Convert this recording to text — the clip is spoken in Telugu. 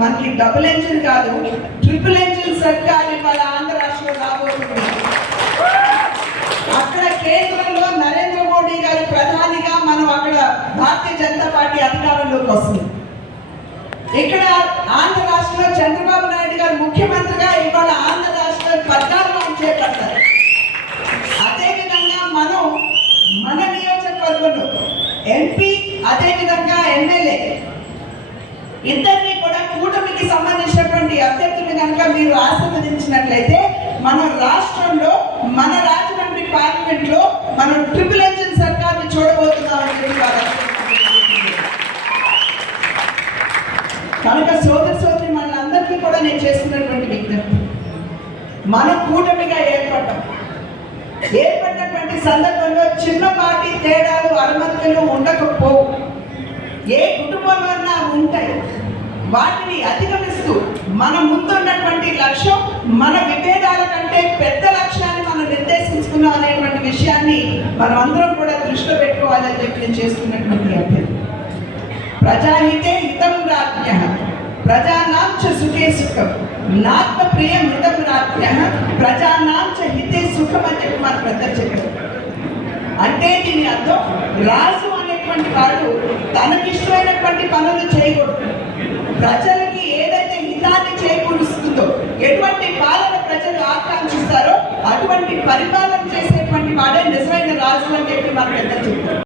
మనకి డబుల్ ఎంజిన్ కాదు, ట్రిపుల్ ఎంజిన్ సర్కార్ ఇవాళ ఆంధ్ర రాష్ట్రంలో రాబోతుంది. అక్కడ కేంద్రంలో నరేంద్ర మోడీ గారి ప్రధానిగా మనం అక్కడ భారతీయ జనతా పార్టీ అధికారంలోకి వస్తుంది. ఇక్కడ ఆంధ్ర రాష్ట్రంలో చంద్రబాబు నాయుడు గారు ముఖ్యమంత్రిగా ఇవాళ ఆంధ్ర రాష్ట్రంలో పరిపాలన చేపడతారు. అదేవిధంగా మనం మన నియోజకవర్గంలో ఎంపీ అదేవిధంగా ఎమ్మెల్యే ఇద్దరిని కూడా కూటమికి సంబంధించినటువంటి అభ్యర్థులు కనుక మీరు ఆశీర్వదించినట్లయితే మన రాష్ట్రంలో మన రాజమండ్రి పార్లమెంట్ లో మనం ట్రిపుల్ ఎంజిన్ సర్కార్ని చూడబోతున్నామని చెప్పి కనుక సోదరి మనందరికీ కూడా నేను చేస్తున్నటువంటి విజ్ఞప్తి, మనం కూటమిగా ఏర్పడినటువంటి సందర్భంలో చిన్నపాటి తేడాలు అరమతులు ఉండకపోవు. ఏ కుటుంబంలో ఉంటాయి, వాటిని అధిగమిస్తూ మన ముందున్నటువంటి లక్ష్యం మన విభేదాల కంటే పెద్ద లక్ష్యాన్ని మనం నిర్దేశించుకున్నాం అనేటువంటి విషయాన్ని మనం అందరం కూడా దృష్టిలో పెట్టుకోవాలని చెప్పి నేను చేస్తున్నటువంటి అభ్యర్థి. ప్రజాహితే హితం రాజ్ఞ ప్రజానాం చ సుఖే సుఖం నాత్మ ప్రియం హితం రాజ్ఞ ప్రజానాం చ హితే సుఖం అని చెప్పి మన పెద్దలు చెప్పారు. అంటే దీని అర్థం రాజు అనేటువంటి వాడు తనకిష్టమైనటువంటి పనులు చేయకూడదు. ప్రజలకి ఏదైతే హితాన్ని చేకూరుస్తుందో, ఎటువంటి పాలన ప్రజలు ఆకాంక్షిస్తారో అటువంటి పరిపాలన చేసేటువంటి వాడే నిజమైన రాజు అని చెప్పి మన పెద్దలు చెప్తారు.